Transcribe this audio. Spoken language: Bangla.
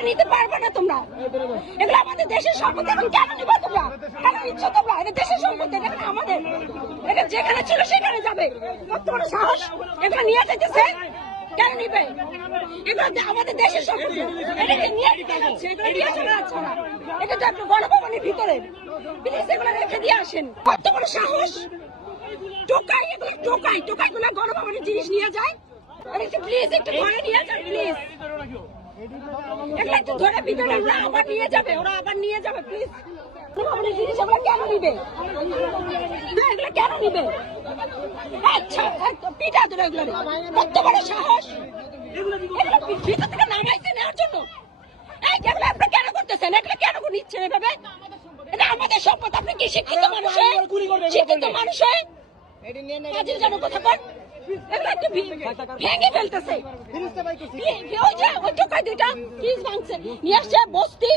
এগুলো নিতে পারবে না তোমরা। এগুলো আমাদের দেশের সম্পত্তি, এখন কেন নিবা তোমরা? কেন নিচ্ছ তোমরা? এটা দেশের সম্পত্তি, এটা আমাদের। এটা যেখানে ছিল সেখানে যাবে। বড় সাহস? এগুলো নিয়ে যেতেছে কেন নিবে? এগুলো আমাদের দেশের সম্পত্তি, এটাকে নিয়ে চলে এটা তো একটা গণভবনের ভিতরে। প্লিজ এগুলো রেখে দিয়ে আসেন। কত সাহস? টোকাই, এগুলো টোকাই টোকাই গুলো জিনিস নিয়ে যায়। প্লিজ একটু ঘরে নিয়ে যান প্লিজ একটু ধরে ভিতরে ওরা আবার নিয়ে যাবে ওরা আবার নিয়ে যাবে প্লিজ জিনিস ওরা কেন নিবে? এগুলো কেন নিবে? আচ্ছা পিঠা তোরা এগুলো কত বড় সাহস। এগুলো ভিতর থেকে নামাইছে নেওয়ার জন্য। এই এগুলো আপনি কেন করতেছেন? এগুলো কেন নিচ্ছেন এভাবে? এটা আমাদের সম্পদ আপনি কি শিক্ষিত মানুষ শিক্ষিত মানুষ হয়ে? কাজের যেন কথা এগুলো একটু ভেঙে ফেলতেছে। ওই যে দুইটা কি ভাঙছে। নিয়ে আসছে বস্তি।